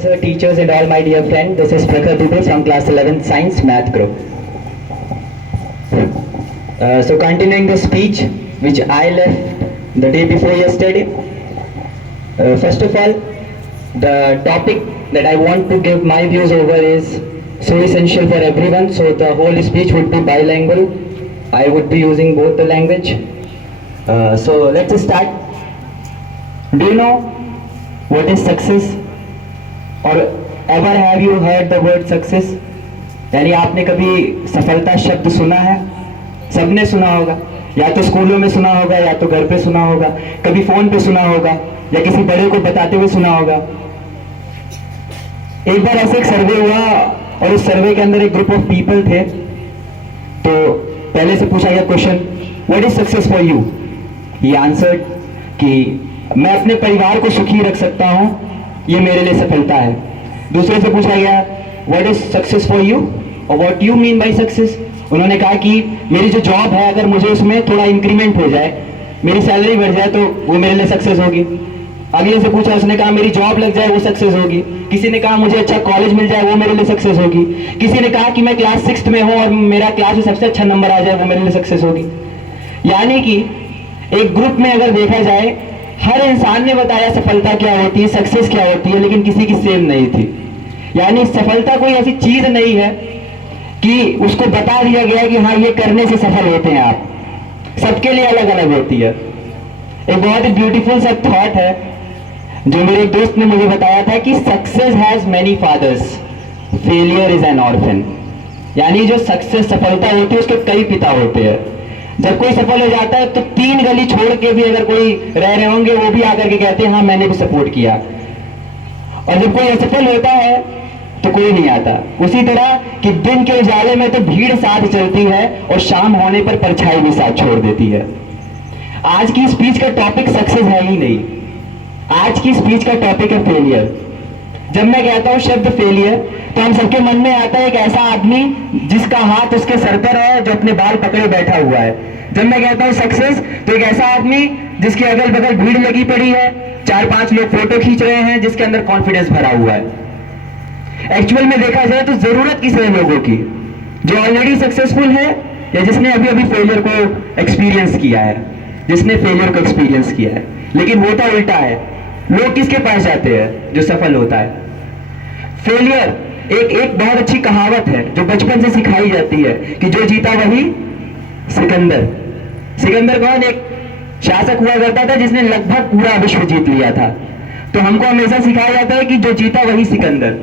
Sir, teachers and all my dear friend, this is Prakhar Dubey from class 11th Science Math Group. So continuing the speech which I left the day before yesterday. First of all, the topic that I want to give my views over is so essential for everyone, so the whole speech would be bilingual. I would be using both the language. So let's start. Do you know what is success? और ever have you heard the word success? यानी आपने कभी सफलता शब्द सुना है? सबने सुना होगा, या तो स्कूलों में सुना होगा, या तो घर पे सुना होगा, कभी फोन पे सुना होगा, या किसी बड़े को बताते हुए सुना होगा। एक बार ऐसे एक सर्वे हुआ और उस सर्वे के अंदर एक ग्रुप ऑफ पीपल थे, तो पहले से पूछा गया question, what is success for you? He answered कि मैं अपने परिवार को सुखी रख सकता हूं, ये मेरे लिए सफलता है। दूसरे से पूछा गया, what is success for you और what you mean by success? उन्होंने कहा कि मेरी जो जॉब है, अगर मुझे उसमें थोड़ा इंक्रीमेंट हो जाए, मेरी सैलरी बढ़ जाए, तो वो मेरे लिए सक्सेस होगी। अगले से पूछा, उसने कहा मेरी जॉब लग जाए, वो सक्सेस होगी। किसी ने कहा मुझे अच्छा कॉलेज मिल जाए, वो मेरे लिए सक्सेस होगी। किसी ने कहा कि मैं क्लास 6th में हूँ और मेरा क्लास में सबसे अच्छा नंबर आ जाए, वो मेरे लिए सक्सेस होगी। यानी कि एक ग्रुप में अगर देखा जाए, हर इंसान ने बताया सफलता क्या होती है, सक्सेस क्या होती है, लेकिन किसी की सेम नहीं थी। यानी सफलता कोई ऐसी चीज नहीं है कि उसको बता दिया गया कि हाँ ये करने से सफल होते हैं आप। सबके लिए अलग अलग होती है। एक बहुत ही ब्यूटीफुल सा थॉट है जो मेरे एक दोस्त ने मुझे बताया था कि success has many fathers, failure is an orphan. यानी जो सक्सेस सफलता होती है उसके कई पिता होते हैं। जब कोई सफल हो जाता है तो 3 गली छोड़ के भी अगर कोई रह रहे होंगे, वो भी आकर के कहते हैं हाँ मैंने भी सपोर्ट किया। और जब कोई असफल होता है तो कोई नहीं आता। उसी तरह कि दिन के उजाले में तो भीड़ साथ चलती है और शाम होने पर परछाई भी साथ छोड़ देती है। आज की स्पीच का टॉपिक सक्सेस है ही नहीं, आज की स्पीच का टॉपिक है फेलियर। जब मैं कहता हूं शब्द फेलियर, तो हम सबके मन में आता है एक ऐसा आदमी जिसका हाथ उसके सर पर है, जो अपने बाल पकड़े बैठा हुआ है। जब मैं कहता हूं सक्सेस, तो एक ऐसा आदमी जिसके अगल बगल भीड़ लगी पड़ी है, 4-5 लोग फोटो खींच रहे हैं, जिसके अंदर कॉन्फिडेंस भरा हुआ है। एक्चुअल में देखा जाए तो जरूरत किस है लोगों की? जो ऑलरेडी सक्सेसफुल है, या जिसने अभी अभी फेलियर को एक्सपीरियंस किया है? जिसने फेलियर को एक्सपीरियंस किया है। लेकिन होता उल्टा है, लोग किसके पास जाते हैं? जो सफल होता है। फेलियर एक बहुत अच्छी कहावत है जो बचपन से सिखाई जाती है कि जो जीता वही सिकंदर। सिकंदर कौन? एक शासक हुआ करता था जिसने लगभग पूरा विश्व जीत लिया था। तो हमको हमेशा सिखाया जाता है कि जो जीता वही सिकंदर।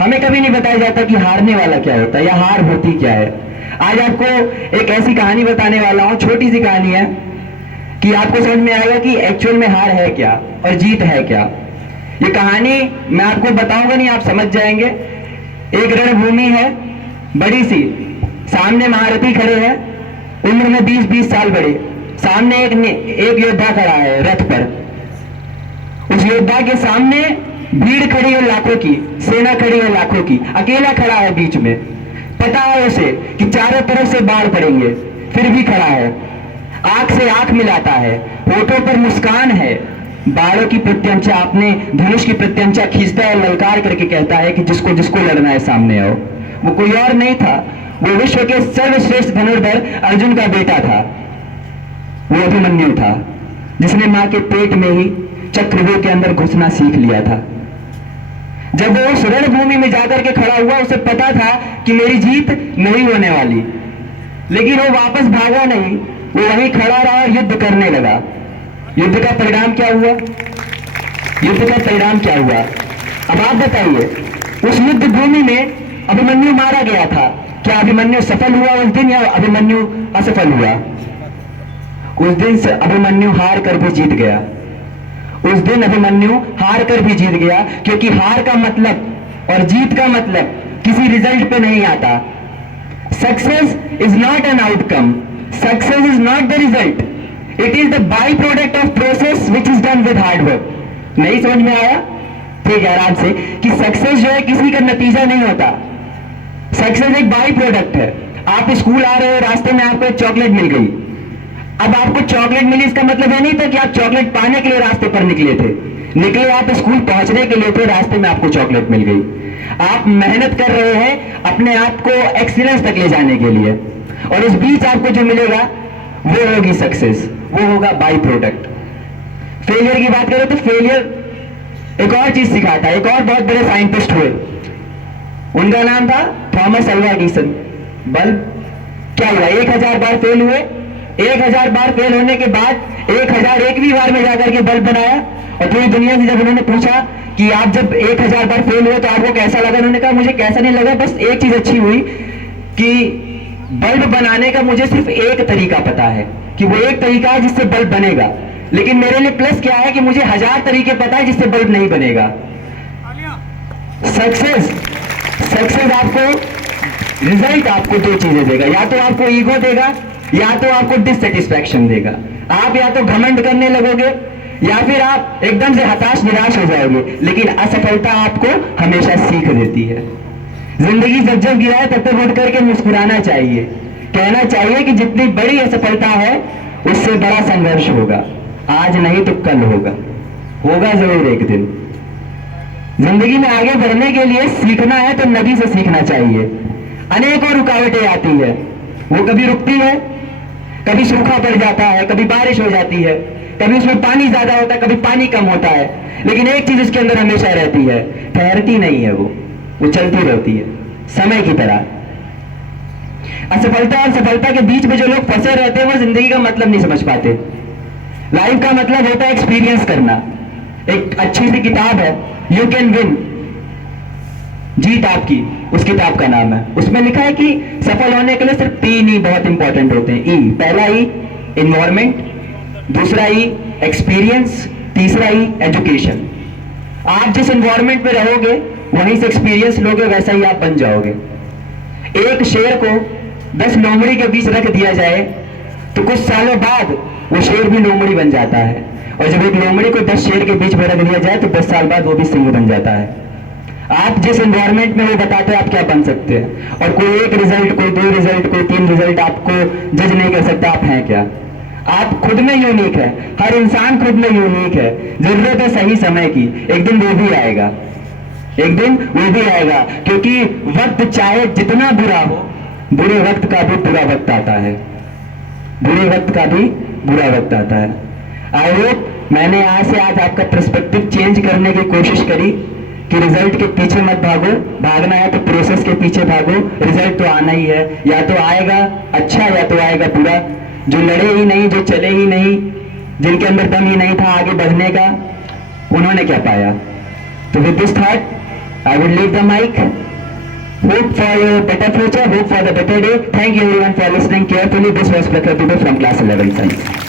हमें कभी नहीं बताया जाता कि हारने वाला क्या होता है या हार होती क्या है। आज आपको एक ऐसी कहानी बताने वाला हूं, छोटी सी कहानी है, कि आपको समझ में आएगा कि एक्चुअल में हार है क्या और जीत है क्या। ये कहानी मैं आपको बताऊंगा नहीं, आप समझ जाएंगे। एक रणभूमि है बड़ी सी, सामने महारथी खड़े हैं, उम्र में 20-20 साल बड़े। सामने एक योद्धा खड़ा है रथ पर। उस योद्धा के सामने भीड़ खड़ी है लाखों की, सेना खड़ी है लाखों की, अकेला खड़ा है बीच में। पता है उसे कि चारों तरफ से बाढ़ पड़ेंगे, फिर भी खड़ा है। आंख से आंख मिलाता है, होठों पर मुस्कान है। बाणों की प्रत्यंचा, अपने धनुष की प्रत्यंचा खींचता है, ललकार करके कहता है कि जिसको जिसको लड़ना है सामने आओ। वो कोई और नहीं था, वो विश्व के सर्वश्रेष्ठ धनुर्धर अर्जुन का बेटा था। वो अभिमन्यु था, जिसने मां के पेट में ही चक्रव्यूह के अंदर घुसना सीख लिया था। जब वो उस रणभूमि में जाकर के खड़ा हुआ, उसे पता था कि मेरी जीत नहीं होने वाली, लेकिन वो वापस भागा नहीं, वो वहीं खड़ा रहा और युद्ध करने लगा। युद्ध का परिणाम क्या हुआ? युद्ध का परिणाम क्या हुआ? अब आप बताइए, उस युद्ध भूमि में अभिमन्यु मारा गया था। क्या अभिमन्यु सफल हुआ उस दिन, या अभिमन्यु असफल हुआ? उस दिन से अभिमन्यु हार कर भी जीत गया। उस दिन अभिमन्यु हार कर भी जीत गया, क्योंकि हार का मतलब और जीत का मतलब किसी रिजल्ट पे नहीं आता। Success is not an outcome, success is not the result, it is the by product of process which is done with hard work. नहीं समझ में आया? ठीक है, आराम से, कि सक्सेस जो है किसी का नतीजा नहीं होता। सक्सेस एक बाई प्रोडक्ट है। आप स्कूल आ रहे हो, रास्ते में आपको एक चॉकलेट मिल गई। अब आपको चॉकलेट मिली, इसका मतलब ये नहीं था कि आप चॉकलेट पाने के लिए रास्ते पर निकले थे, निकले आप स्कूल पहुंचने के लिए थे, रास्ते में आपको चॉकलेट मिल गई। आप मेहनत कर रहे हैं अपने आप को एक्सीलेंस तक ले जाने के लिए, और इस बीच आपको जो मिलेगा वो होगी सक्सेस, वो होगा बाई प्रोडक्ट। फेलियर की बात करें तो फेलियर एक और चीज सिखाता है। एक और बहुत बड़े साइंटिस्ट हुए, उनका नाम था थॉमस अल्वा एडिसन। बल्ब क्या हुआ, 1000 बार फेल हुए। 1000 बार फेल होने के बाद 1001वीं बार में जाकर के बल्ब बनाया, और पूरी दुनिया से जब उन्होंने पूछा कि आप जब 1000 बार फेल हुए तो आपको कैसा लगा, उन्होंने कहा मुझे कैसा नहीं लगा, बस एक चीज अच्छी हुई कि बल्ब बनाने का मुझे सिर्फ एक तरीका पता है, कि वो एक तरीका है जिससे बल्ब बनेगा, लेकिन मेरे लिए प्लस क्या है कि मुझे 1000 तरीके पता है जिससे बल्ब नहीं बनेगा। सक्सेस आपको रिजल्ट आपको दो चीजें देगा, या तो आपको ईगो देगा या तो आपको डिससेटिस्फैक्शन देगा। आप या तो घमंड करने लगोगे या फिर आप एकदम से हताश निराश हो जाओगे, लेकिन असफलता आपको हमेशा सीख देती है। जिंदगी जब जब गिराए तब तक उठ करके मुस्कुराना चाहिए, कहना चाहिए कि जितनी बड़ी असफलता है उससे बड़ा संघर्ष होगा, आज नहीं तो कल होगा, होगा जरूर एक दिन। जिंदगी में आगे बढ़ने के लिए सीखना है तो नदी से सीखना चाहिए। अनेकों रुकावटें आती है, वो कभी रुकती है, कभी सूखा पड़ जाता है, कभी बारिश हो जाती है, कभी उसमें पानी ज्यादा होता है, कभी पानी कम होता है, लेकिन एक चीज उसके अंदर हमेशा रहती है, ठहरती नहीं है, वो चलती रहती है समय की तरह। असफलता और सफलता के बीच में जो लोग फंसे रहते हैं वो जिंदगी का मतलब नहीं समझ पाते। लाइफ का मतलब होता है एक्सपीरियंस करना। एक अच्छी सी किताब है, यू कैन विन, जीत आपकी, उस किताब का नाम है। उसमें लिखा है कि सफल होने के लिए सिर्फ 3 ही बहुत इंपॉर्टेंट होते हैं। ई, पहला ई इन्वायरमेंट, दूसरा ई एक्सपीरियंस, तीसरा ई एजुकेशन। आप जिस इन्वायरमेंट में रहोगे वहीं से एक्सपीरियंस लोगे, वैसा ही आप बन जाओगे। एक शेर को 10 लोमड़ी के बीच रख दिया जाए तो कुछ सालों बाद वो शेर भी लोमड़ी बन जाता है, और जब एक लोमड़ी को 10 शेर के बीच में रख दिया जाए तो 10 साल बाद वो भी सिंह बन जाता है। आप जिस एनवायरनमेंट में वो बताते हैं आप क्या बन सकते हैं, और कोई एक रिजल्ट, कोई 2 रिजल्ट, कोई 3 रिजल्ट आपको जज नहीं कर सकता आप हैं क्या। आप खुद में यूनिक है, हर इंसान खुद में यूनिक है। जरूरत है सही समय की, एक दिन वो भी आएगा, एक दिन वो भी आएगा, क्योंकि वक्त चाहे जितना बुरा हो, बुरे वक्त का भी बुरा वक्त आता है, बुरे वक्त का भी बुरा वक्त आता है। आई होप मैंने आज से आज आपका पर्सपेक्टिव चेंज करने की कोशिश करी कि रिजल्ट के पीछे मत भागो, भागना है तो प्रोसेस के पीछे भागो। रिजल्ट तो आना ही है, या तो आएगा अच्छा या तो आएगा बुरा। जो लड़े ही नहीं, जो चले ही नहीं, जिनके अंदर दम ही नहीं था आगे बढ़ने का, उन्होंने क्या पाया। तो with this thought I will leave the mic. Hope for your better future, hope for the better day. Thank you everyone for listening carefully. This was Prakhar Dubey from class 11 science.